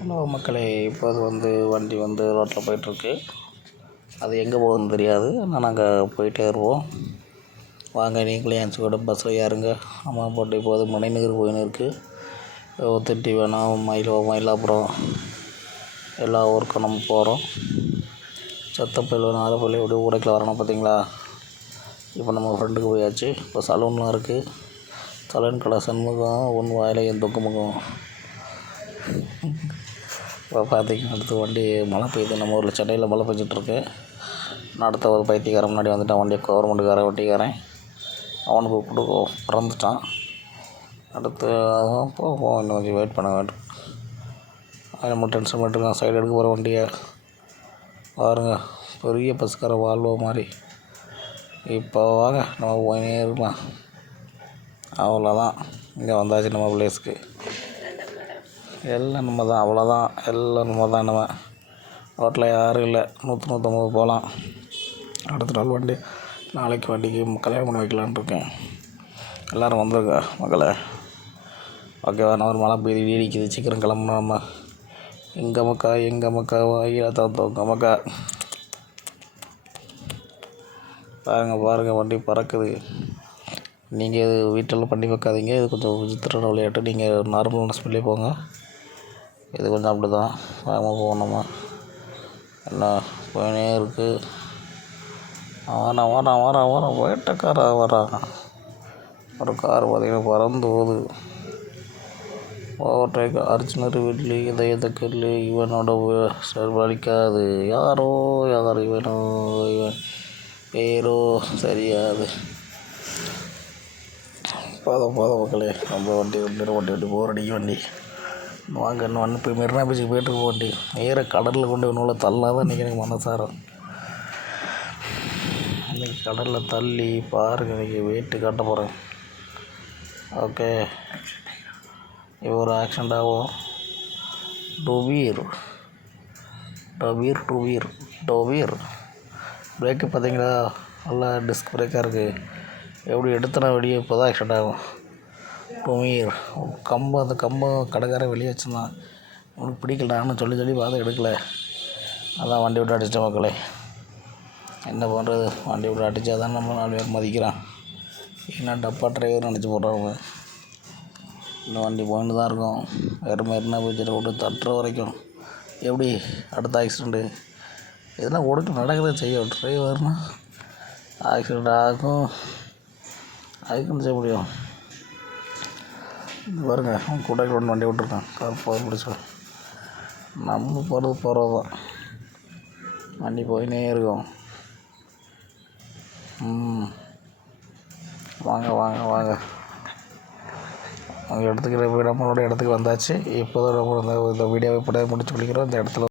Hello மக்களே, இப்போது வண்டி ரோட்டில் போயிட்டுருக்கு. அது எங்கே போகுதுன்னு தெரியாது, ஆனால் நாங்கள் போயிட்டே இருப்போம். வாங்க நீங்களே என் கூட பஸ்ஸில் ஏறுங்க. அம்மா போட்டு இப்போது மணிநகர் போயின்னு இருக்குது. திட்டி வேணாம் மயிலாப்புரம் எல்லா ஊருக்கும் நம்ம போகிறோம். சத்தப்பள்ளி ஆரப்பள்ளி இப்படி ஊடைக்கில் வரணும் பார்த்தீங்களா. இப்போ நம்ம ஃப்ரெண்டுக்கு போயாச்சு. இப்போ சலூன்லாம் இருக்குது. சலூன் கடை சண்முகம் ஒன்று வாயில என் தொக்குமுகம். இப்போ பார்த்தீங்கன்னா அடுத்து வண்டி மழை பெய்யுது. நம்ம ஊரில் சென்னையில் மழை பெஞ்சிட்ருக்கு. அடுத்த ஒரு பைத்தியக்காரன் முன்னாடி வந்துட்டான். வண்டியை கவர்மெண்ட்டுக்காரன் வண்டிக்காரன் அவனுக்கு கொடுக்கும் பிறந்துட்டான். அடுத்து போவோம், இன்னும் கொஞ்சம் வெயிட் பண்ண வேண்டும். நம்ம டென்ஷன் பண்ணிட்டுருக்கான். சைடு எடுக்க போகிற வண்டியை பாருங்க, பெரிய பஸ்கார வாழ்வோ மாதிரி. இப்போ வாங்க நம்ம போயினே இருக்கலாம். அவ்வளோதான், இங்கே வந்தாச்சு நம்ம பிளேஸுக்கு. எல்லாம் நம்ம தான், அவ்வளோதான், எல்லாம் நம்ம தான். நம்ம ரோட்டில் யாரும் இல்லை. 100-150 போகலாம். அடுத்த நாள் வண்டி, நாளைக்கு வண்டிக்கு கல்யாணம் பண்ணி வைக்கலான்னு இருக்கேன். எல்லோரும் வந்துருங்க மக்களை. ஓகேவா, நான் ஒரு மழை பெய்து இடிக்குது. சீக்கிரம் கிளம்புனா நம்ம. எங்கள் மக்கா வாயில தோங்க மக்கா. பாருங்கள் வண்டி பறக்குது. நீங்கள் இது வீட்டெல்லாம் பண்ணி வைக்காதீங்க. இது கொஞ்சம் விசித்திரான விளையாட்டு. நீங்கள் நார்மலான ஸ்பீட்லேயே போங்க. இது கொஞ்சம் அப்படி தான் வேகமாக போகணுமா. என்ன போயினே இருக்குது. வரேன் வேட்டைக்காரன் வரான். ஒரு கார் பார்த்திங்கன்னா பறந்து போகுது. ஓவர்டேக் அர்ஜுனர் வில்லி இதயத்தை கில்லி. இவனோட வலிக்காது. யாரோ இவன் பேரோ சரியாது. போதும் மக்களே, நம்ம வண்டி போர் அடிக்க வண்டி. வாங்க இன்னும் போய் மெரினா பீச்சுக்கு போயிட்டுருக்கு வண்டி. நேர கடலில் கொண்டு இவனோட தள்ளாதான் இன்றைக்கி எனக்கு மனசாரம். இன்றைக்கி கடலில் தள்ளி பாருங்கள், இன்றைக்கி வெயிட்டு காட்ட போகிறேன். ஓகே, இப்போ ஒரு ஆக்சிடெண்ட் ஆகும். டொவீர் பிரேக்கு பார்த்தீங்களா, நல்லா டிஸ்க் பிரேக்காக இருக்குது. எப்படி எடுத்தனா வெளியே இப்போ தான் ஆக்சிடெண்ட் ஆகும். டொவீர் அந்த கம்பம் கடைக்காரன் வெளியே வச்சுருந்தான். அவனுக்கு பிடிக்கல. நானும் சொல்லி பார்த்து எடுக்கலை. அதான் வண்டி விட்டு அடிச்சிட்ட மக்களே. என்ன பண்ணுறது, வண்டி விட்டு அடித்தா தான் நம்ம 4 பேர் மதிக்கிறான். ஏன்னா டப்பா டிரைவர் நினச்சி போடுறவங்க. இன்னும் வண்டி போயின்னு தான் இருக்கும். மெரினா பீச்சில் விட்டு தட்டுற வரைக்கும். எப்படி அடுத்த ஆக்சிடெண்ட்டு இதெல்லாம் ஒடுக்க நடக்கிறத செய்யும். டிரைவர்னா ஆக்சிடெண்ட் ஆகும். அதுக்குன்னு செய்ய முடியும். பாருங்க, அவன் கூட ஒன்று வண்டி விட்டுருக்கான். கார் போக பிடிச்ச நம்ம போகிறது தான். வண்டி போயினே இருக்கும். வாங்க அவங்க இடத்துக்கு நம்மளோட இடத்துக்கு வந்தாச்சு. இப்போ தான் நம்ம இந்த வீடியோவை முடிச்சு சொல்லிக்கிறோம். இந்த இடத்துல